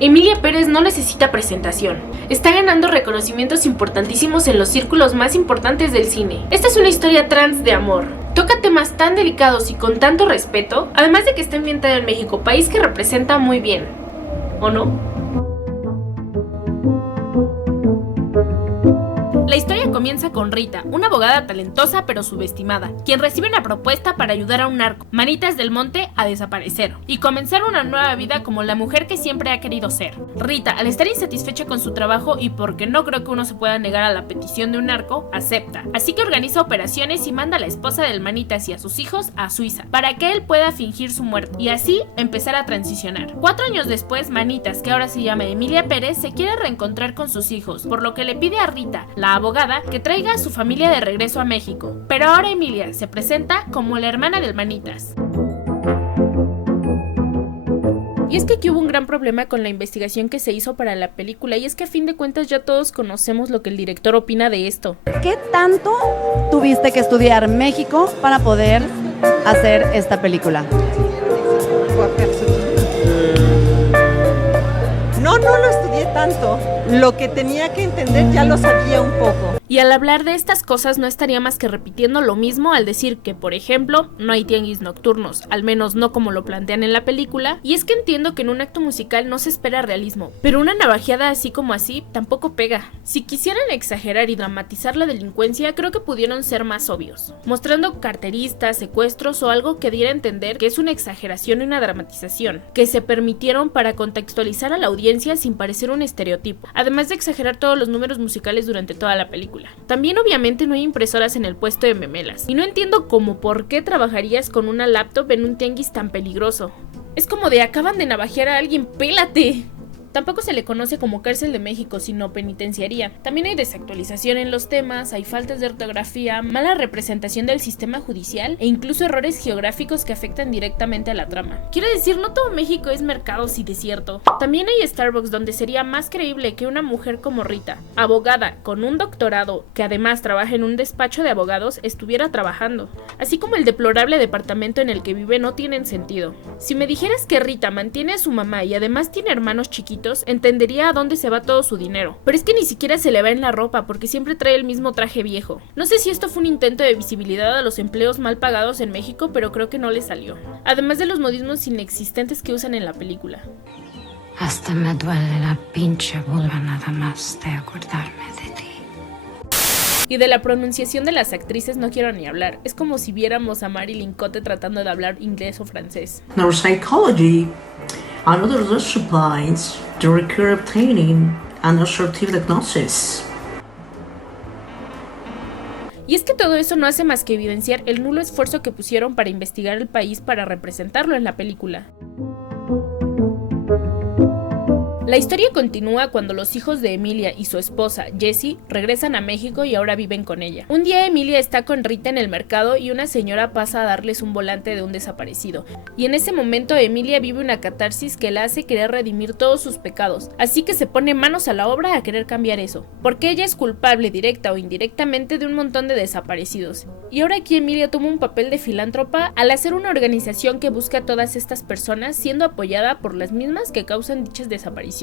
Emilia Pérez no necesita presentación. Está ganando reconocimientos importantísimos en los círculos más importantes del cine. Esta es una historia trans de amor. Toca temas tan delicados y con tanto respeto, además de que está ambientada en México, país que representa muy bien. ¿O no? La historia comienza con Rita, una abogada talentosa pero subestimada, quien recibe una propuesta para ayudar a un narco, Manitas del Monte, a desaparecer y comenzar una nueva vida como la mujer que siempre ha querido ser. Rita, al estar insatisfecha con su trabajo y porque no creo que uno se pueda negar a la petición de un narco, acepta. Así que organiza operaciones y manda a la esposa del Manitas y a sus hijos a Suiza, para que él pueda fingir su muerte y así empezar a transicionar. 4 años después, Manitas, que ahora se llama Emilia Pérez, se quiere reencontrar con sus hijos, por lo que le pide a Rita, la abogada, que traiga a su familia de regreso a México. Pero ahora Emilia se presenta como la hermana del Manitas. Y es que aquí hubo un gran problema con la investigación que se hizo para la película, y es que a fin de cuentas ya todos conocemos lo que el director opina de esto. ¿Qué tanto tuviste que estudiar México para poder hacer esta película? No lo estudié tanto. Lo que tenía que entender ya lo sabía un poco. Y al hablar de estas cosas no estaría más que repitiendo lo mismo al decir que, por ejemplo, no hay tianguis nocturnos, al menos no como lo plantean en la película, y es que entiendo que en un acto musical no se espera realismo, pero una navajeada así como así tampoco pega. Si quisieran exagerar y dramatizar la delincuencia, creo que pudieron ser más obvios, mostrando carteristas, secuestros o algo que diera a entender que es una exageración y una dramatización, que se permitieron para contextualizar a la audiencia sin parecer un estereotipo, además de exagerar todos los números musicales durante toda la película. También obviamente no hay impresoras en el puesto de memelas, y no entiendo cómo por qué trabajarías con una laptop en un tianguis tan peligroso. Es como de acaban de navajear a alguien, ¡pélate! Tampoco se le conoce como cárcel de México, sino penitenciaría. También hay desactualización en los temas, hay faltas de ortografía, mala representación del sistema judicial e incluso errores geográficos que afectan directamente a la trama. Quiero decir, no todo México es mercados y desierto. También hay Starbucks donde sería más creíble que una mujer como Rita, abogada con un doctorado que además trabaja en un despacho de abogados, estuviera trabajando. Así como el deplorable departamento en el que vive no tienen sentido. Si me dijeras que Rita mantiene a su mamá y además tiene hermanos chiquitos, entendería a dónde se va todo su dinero, pero es que ni siquiera se le va en la ropa porque siempre trae el mismo traje viejo. No sé si esto fue un intento de visibilidad a los empleos mal pagados en México, pero creo que no le salió. Además de los modismos inexistentes que usan en la película. Hasta me duele la pinche vulva nada más de acordarme de ti. Y de la pronunciación de las actrices no quiero ni hablar. Es como si viéramos a Marilyn Cote tratando de hablar inglés o francés. Neuropsychology and other disciplines to require obtaining an assertive diagnosis. Y es que todo eso no hace más que evidenciar el nulo esfuerzo que pusieron para investigar el país para representarlo en la película. La historia continúa cuando los hijos de Emilia y su esposa, Jessie, regresan a México y ahora viven con ella. Un día Emilia está con Rita en el mercado y una señora pasa a darles un volante de un desaparecido. Y en ese momento Emilia vive una catarsis que la hace querer redimir todos sus pecados, así que se pone manos a la obra a querer cambiar eso, porque ella es culpable directa o indirectamente de un montón de desaparecidos. Y ahora aquí Emilia toma un papel de filántropa al hacer una organización que busca a todas estas personas, siendo apoyada por las mismas que causan dichas desapariciones.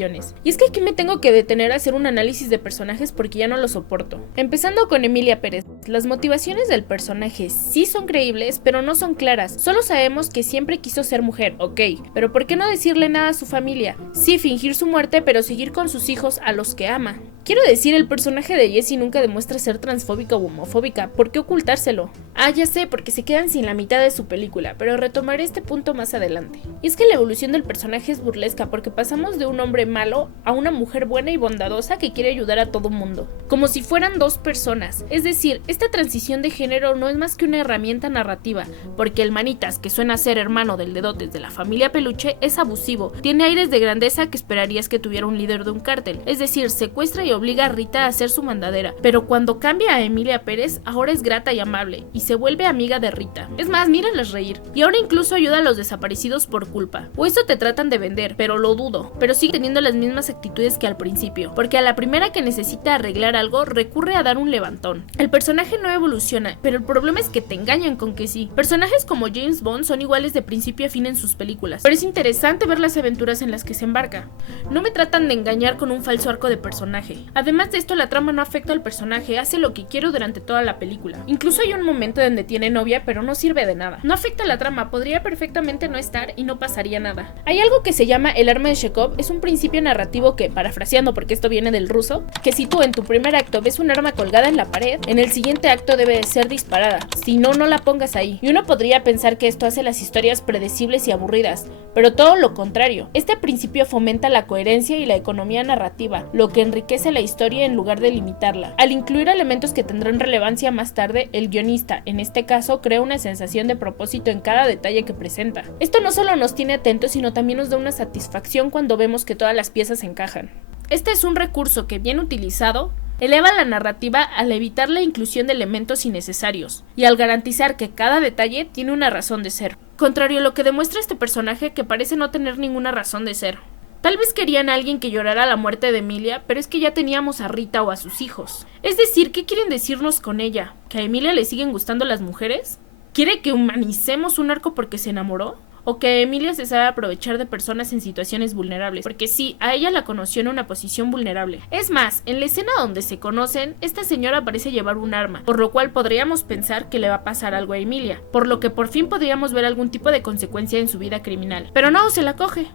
Y es que aquí me tengo que detener a hacer un análisis de personajes porque ya no lo soporto. Empezando con Emilia Pérez. Las motivaciones del personaje sí son creíbles, pero no son claras. Solo sabemos que siempre quiso ser mujer, ok, pero ¿por qué no decirle nada a su familia? Sí, fingir su muerte, pero seguir con sus hijos a los que ama. Quiero decir, el personaje de Jessie nunca demuestra ser transfóbica o homofóbica. ¿Por qué ocultárselo? Ah, ya sé, porque se quedan sin la mitad de su película, pero retomaré este punto más adelante. Y es que la evolución del personaje es burlesca, porque pasamos de un hombre malo a una mujer buena y bondadosa que quiere ayudar a todo mundo, como si fueran dos personas. Es decir, esta transición de género no es más que una herramienta narrativa, porque el Manitas, que suena ser hermano del Dedotes de la familia Peluche, es abusivo, tiene aires de grandeza que esperarías que tuviera un líder de un cártel, es decir, secuestra y obliga a Rita a ser su mandadera, pero cuando cambia a Emilia Pérez, ahora es grata y amable, y se vuelve amiga de Rita. Es más, míralas reír, y ahora incluso ayuda a los desaparecidos por culpa, o eso te tratan de vender, pero lo dudo, pero sigue teniendo las mismas actitudes que al principio, porque a la primera que necesita arreglar algo, recurre a dar un levantón. El personaje personaje no evoluciona, pero el problema es que te engañan con que sí. Personajes como James Bond son iguales de principio a fin en sus películas, pero es interesante ver las aventuras en las que se embarca. No me tratan de engañar con un falso arco de personaje. Además de esto, la trama no afecta al personaje, hace lo que quiero durante toda la película. Incluso hay un momento donde tiene novia, pero no sirve de nada. No afecta la trama, podría perfectamente no estar y no pasaría nada. Hay algo que se llama el arma de Chekhov, es un principio narrativo que, parafraseando porque esto viene del ruso, que si tú en tu primer acto ves un arma colgada en la pared, en el siguiente acto debe de ser disparada, si no, no la pongas ahí. Y uno podría pensar que esto hace las historias predecibles y aburridas, pero todo lo contrario. Este principio fomenta la coherencia y la economía narrativa, lo que enriquece la historia en lugar de limitarla. Al incluir elementos que tendrán relevancia más tarde, el guionista, en este caso, crea una sensación de propósito en cada detalle que presenta. Esto no solo nos tiene atentos, sino también nos da una satisfacción cuando vemos que todas las piezas encajan. Este es un recurso que, bien utilizado, eleva la narrativa al evitar la inclusión de elementos innecesarios y al garantizar que cada detalle tiene una razón de ser, contrario a lo que demuestra este personaje que parece no tener ninguna razón de ser. Tal vez querían a alguien que llorara la muerte de Emilia, pero es que ya teníamos a Rita o a sus hijos. Es decir, ¿qué quieren decirnos con ella? ¿Que a Emilia le siguen gustando las mujeres? ¿Quiere que humanicemos un arco porque se enamoró? ¿O que Emilia se sabe aprovechar de personas en situaciones vulnerables? Porque sí, a ella la conoció en una posición vulnerable. Es más, en la escena donde se conocen, esta señora parece llevar un arma, por lo cual podríamos pensar que le va a pasar algo a Emilia, por lo que por fin podríamos ver algún tipo de consecuencia en su vida criminal. Pero no, se la coge.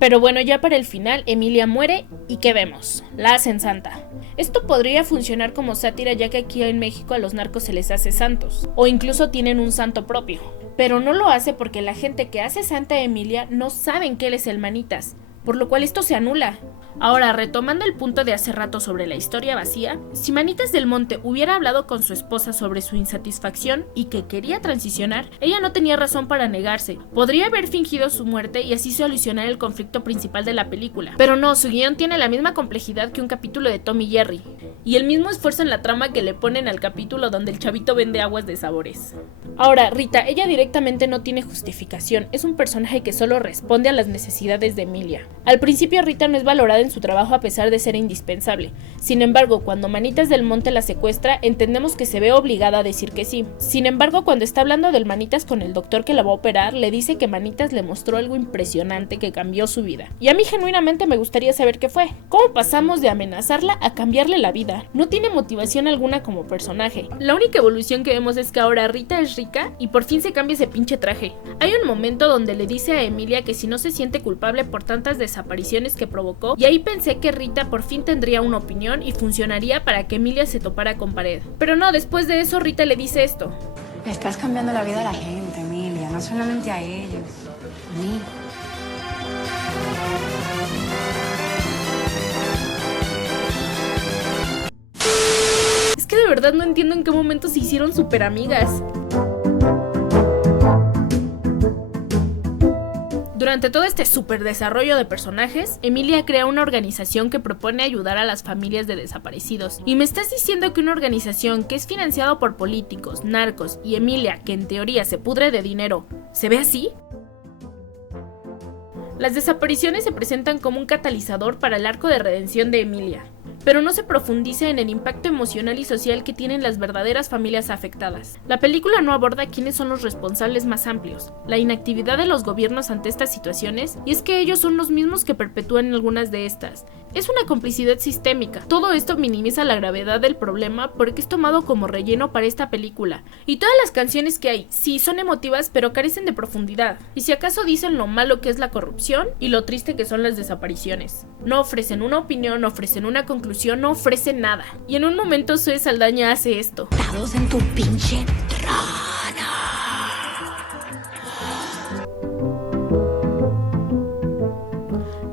Pero bueno, ya para el final, Emilia muere y ¿qué vemos? La hacen santa. Esto podría funcionar como sátira, ya que aquí en México a los narcos se les hace santos, o incluso tienen un santo propio. Pero no lo hace porque la gente que hace santa a Emilia no saben que él es el Manitas, por lo cual esto se anula. Ahora, retomando el punto de hace rato sobre la historia vacía, si Manitas del Monte hubiera hablado con su esposa sobre su insatisfacción y que quería transicionar, ella no tenía razón para negarse. Podría haber fingido su muerte y así solucionar el conflicto principal de la película. Pero no, su guión tiene la misma complejidad que un capítulo de Tom y Jerry, y el mismo esfuerzo en la trama que le ponen al capítulo donde el chavito vende aguas de sabores. Ahora, Rita, ella directamente no tiene justificación, es un personaje que solo responde a las necesidades de Emilia. Al principio Rita no es valorada en su trabajo a pesar de ser indispensable. Sin embargo, cuando Manitas del Monte la secuestra, entendemos que se ve obligada a decir que sí. Sin embargo, cuando está hablando del Manitas con el doctor que la va a operar, le dice que Manitas le mostró algo impresionante que cambió su vida. Y a mí genuinamente me gustaría saber qué fue. ¿Cómo pasamos de amenazarla a cambiarle la vida? No tiene motivación alguna como personaje. La única evolución que vemos es que ahora Rita es rica y por fin se cambia ese pinche traje. Hay un momento donde le dice a Emilia que si no se siente culpable por tantas desapariciones que provocó, y ahí pensé que Rita por fin tendría una opinión y funcionaría para que Emilia se topara con pared. Pero no, después de eso Rita le dice esto. Le estás cambiando la vida a la gente, Emilia, no solamente a ellos, a mí. Es que de verdad no entiendo en qué momento se hicieron súper amigas. Durante todo este súper desarrollo de personajes, Emilia crea una organización que propone ayudar a las familias de desaparecidos. ¿Y me estás diciendo que una organización que es financiada por políticos, narcos y Emilia, que en teoría se pudre de dinero, se ve así? Las desapariciones se presentan como un catalizador para el arco de redención de Emilia, pero no se profundiza en el impacto emocional y social que tienen las verdaderas familias afectadas. La película no aborda quiénes son los responsables más amplios, la inactividad de los gobiernos ante estas situaciones, y es que ellos son los mismos que perpetúan algunas de estas. Es una complicidad sistémica. Todo esto minimiza la gravedad del problema porque es tomado como relleno para esta película. Y todas las canciones que hay, sí, son emotivas, pero carecen de profundidad. Y si acaso dicen lo malo que es la corrupción y lo triste que son las desapariciones. No ofrecen una opinión, no ofrecen una conclusión, no ofrecen nada. Y en un momento Zoe Saldaña hace esto. Dados en tu pinche trono.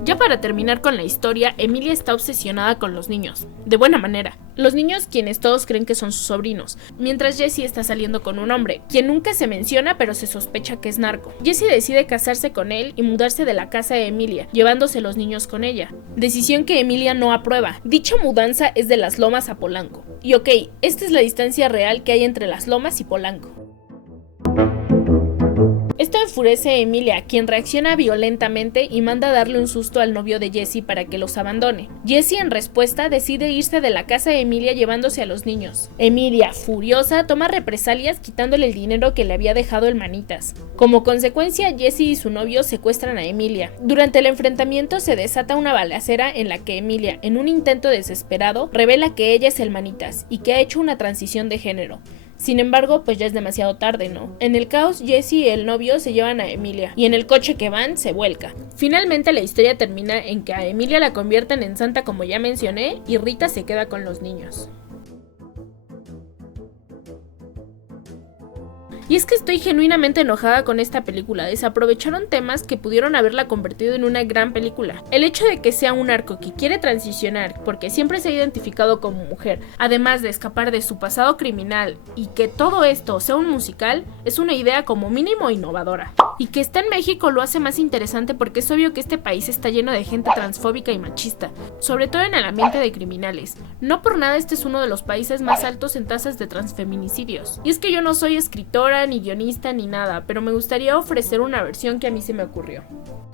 Ya para terminar con la historia, Emilia está obsesionada con los niños, de buena manera. Los niños quienes todos creen que son sus sobrinos, mientras Jessie está saliendo con un hombre, quien nunca se menciona pero se sospecha que es narco. Jessie decide casarse con él y mudarse de la casa de Emilia, llevándose los niños con ella. Decisión que Emilia no aprueba. Dicha mudanza es de Las Lomas a Polanco. Y ok, esta es la distancia real que hay entre Las Lomas y Polanco. Esto enfurece a Emilia, quien reacciona violentamente y manda darle un susto al novio de Jesse para que los abandone. Jesse, en respuesta, decide irse de la casa de Emilia llevándose a los niños. Emilia, furiosa, toma represalias quitándole el dinero que le había dejado el Manitas. Como consecuencia, Jesse y su novio secuestran a Emilia. Durante el enfrentamiento se desata una balacera en la que Emilia, en un intento desesperado, revela que ella es el Manitas y que ha hecho una transición de género. Sin embargo, pues ya es demasiado tarde, ¿no? En el caos, Jesse y el novio se llevan a Emilia, y en el coche que van, se vuelca. Finalmente la historia termina en que a Emilia la convierten en santa como ya mencioné, y Rita se queda con los niños. Y es que estoy genuinamente enojada con esta película. Desaprovecharon temas que pudieron haberla convertido en una gran película. El hecho de que sea un arco que quiere transicionar porque siempre se ha identificado como mujer, además de escapar de su pasado criminal, y que todo esto sea un musical, es una idea como mínimo innovadora. Y que está en México lo hace más interesante porque es obvio que este país está lleno de gente transfóbica y machista, sobre todo en el ambiente de criminales. No por nada este es uno de los países más altos en tasas de transfeminicidios. Y es que yo no soy escritora, ni guionista, ni nada, pero me gustaría ofrecer una versión que a mí se me ocurrió.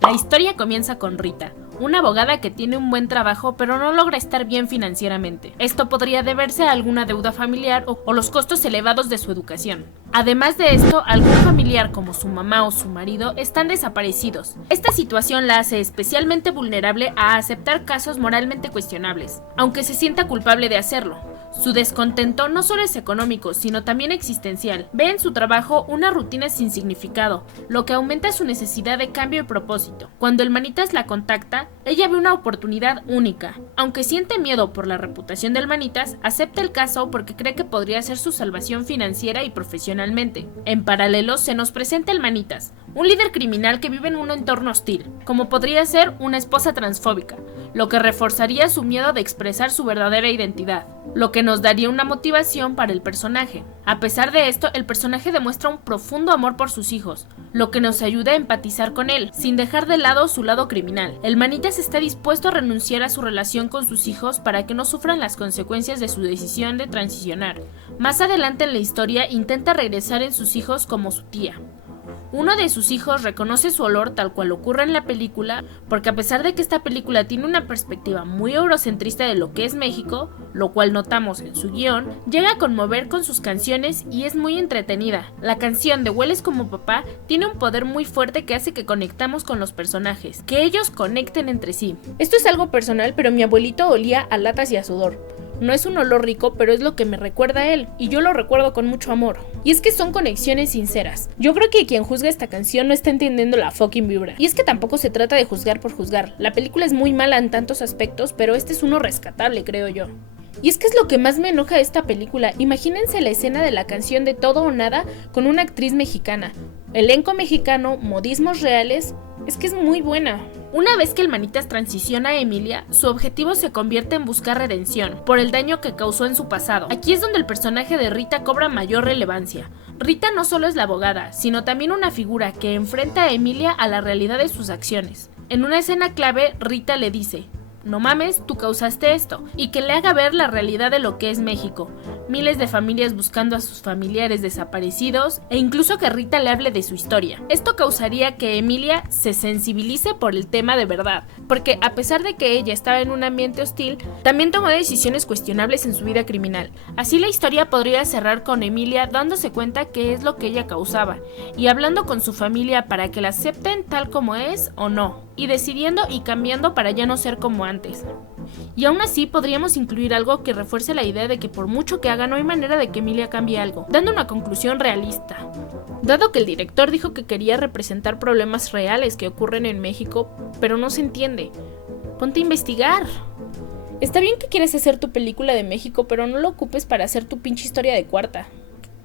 La historia comienza con Rita, una abogada que tiene un buen trabajo pero no logra estar bien financieramente. Esto podría deberse a alguna deuda familiar o los costos elevados de su educación. Además de esto, algún familiar como su mamá o su marido están desaparecidos. Esta situación la hace especialmente vulnerable a aceptar casos moralmente cuestionables, aunque se sienta culpable de hacerlo. Su descontento no solo es económico, sino también existencial. Ve en su trabajo una rutina sin significado, lo que aumenta su necesidad de cambio y propósito. Cuando el Manitas la contacta, ella ve una oportunidad única. Aunque siente miedo por la reputación del Manitas, acepta el caso porque cree que podría ser su salvación financiera y profesionalmente. En paralelo, se nos presenta el Manitas, un líder criminal que vive en un entorno hostil, como podría ser una esposa transfóbica, lo que reforzaría su miedo de expresar su verdadera identidad, lo que nos daría una motivación para el personaje. A pesar de esto, el personaje demuestra un profundo amor por sus hijos, lo que nos ayuda a empatizar con él, sin dejar de lado su lado criminal. El Manitas está dispuesto a renunciar a su relación con sus hijos para que no sufran las consecuencias de su decisión de transicionar. Más adelante en la historia intenta regresar en sus hijos como su tía. Uno de sus hijos reconoce su olor tal cual ocurre en la película, porque a pesar de que esta película tiene una perspectiva muy eurocentrista de lo que es México, lo cual notamos en su guión, llega a conmover con sus canciones y es muy entretenida. La canción de Hueles como papá tiene un poder muy fuerte que hace que conectamos con los personajes, que ellos conecten entre sí. Esto es algo personal, pero mi abuelito olía a latas y a sudor. No es un olor rico, pero es lo que me recuerda a él, y yo lo recuerdo con mucho amor. Y es que son conexiones sinceras. Yo creo que quien juzga esta canción no está entendiendo la fucking vibra. Y es que tampoco se trata de juzgar por juzgar. La película es muy mala en tantos aspectos, pero este es uno rescatable, creo yo. Y es que es lo que más me enoja de esta película. Imagínense la escena de la canción de Todo o Nada con una actriz mexicana. Elenco mexicano, modismos reales. Es que es muy buena. Una vez que el Manitas transiciona a Emilia, su objetivo se convierte en buscar redención por el daño que causó en su pasado. Aquí es donde el personaje de Rita cobra mayor relevancia. Rita no solo es la abogada, sino también una figura que enfrenta a Emilia a la realidad de sus acciones. En una escena clave, Rita le dice: "No mames, tú causaste esto", y que le haga ver la realidad de lo que es México. Miles de familias buscando a sus familiares desaparecidos, e incluso que Rita le hable de su historia. Esto causaría que Emilia se sensibilice por el tema de verdad, porque a pesar de que ella estaba en un ambiente hostil, también tomó decisiones cuestionables en su vida criminal. Así la historia podría cerrar con Emilia dándose cuenta qué es lo que ella causaba, y hablando con su familia para que la acepten tal como es o no, y decidiendo y cambiando para ya no ser como antes. Y aún así podríamos incluir algo que refuerce la idea de que por mucho que haga no hay manera de que Emilia cambie algo, dando una conclusión realista. Dado que el director dijo que quería representar problemas reales que ocurren en México, pero no se entiende. Ponte a investigar. Está bien que quieres hacer tu película de México, pero no lo ocupes para hacer tu pinche historia de cuarta.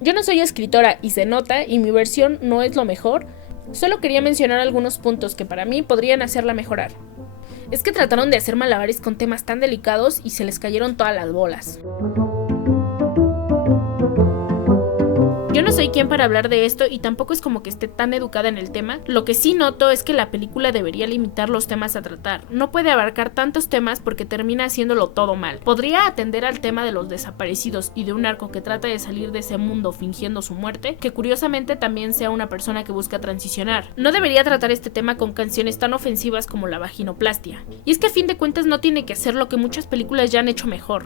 Yo no soy escritora y se nota, y mi versión no es lo mejor. Solo quería mencionar algunos puntos que para mí podrían hacerla mejorar. Es que trataron de hacer malabares con temas tan delicados y se les cayeron todas las bolas. Yo no soy soy quien para hablar de esto y tampoco es como que esté tan educada en el tema. Lo que sí noto es que la película debería limitar los temas a tratar. No puede abarcar tantos temas porque termina haciéndolo todo mal. Podría atender al tema de los desaparecidos y de un narco que trata de salir de ese mundo fingiendo su muerte, que curiosamente también sea una persona que busca transicionar. No debería tratar este tema con canciones tan ofensivas como la vaginoplastia. Y es que a fin de cuentas no tiene que hacer lo que muchas películas ya han hecho mejor.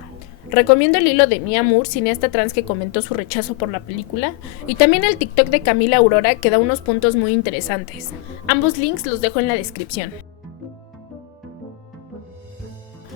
Recomiendo el hilo de Mia Moore, cineasta trans que comentó su rechazo por la película, y también el TikTok de Camila Aurora que da unos puntos muy interesantes. Ambos links los dejo en la descripción.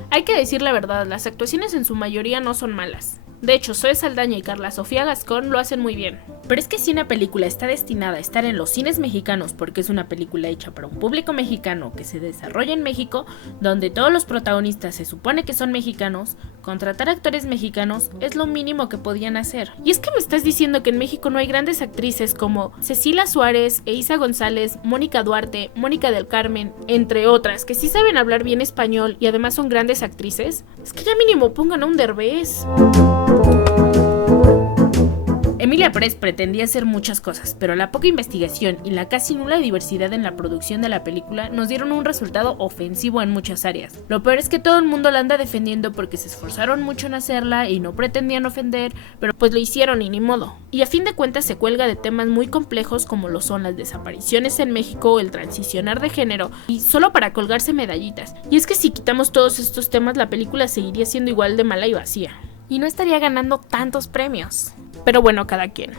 Hay que decir la verdad, las actuaciones en su mayoría no son malas. De hecho, Zoe Saldaña y Carla Sofía Gascón lo hacen muy bien. Pero es que si una película está destinada a estar en los cines mexicanos porque es una película hecha para un público mexicano que se desarrolla en México, donde todos los protagonistas se supone que son mexicanos, contratar actores mexicanos es lo mínimo que podían hacer. Y es que me estás diciendo que en México no hay grandes actrices como Cecilia Suárez, Eiza González, Mónica Duarte, Mónica del Carmen, entre otras, que sí saben hablar bien español y además son grandes actrices. Es que ya mínimo pongan a un Derbez. Emilia Pérez pretendía hacer muchas cosas, pero la poca investigación y la casi nula diversidad en la producción de la película nos dieron un resultado ofensivo en muchas áreas. Lo peor es que todo el mundo la anda defendiendo porque se esforzaron mucho en hacerla y no pretendían ofender, pero pues lo hicieron y ni modo. Y a fin de cuentas se cuelga de temas muy complejos como lo son las desapariciones en México, el transicionar de género, y solo para colgarse medallitas. Y es que si quitamos todos estos temas la película seguiría siendo igual de mala y vacía. Y no estaría ganando tantos premios. Pero bueno, cada quien.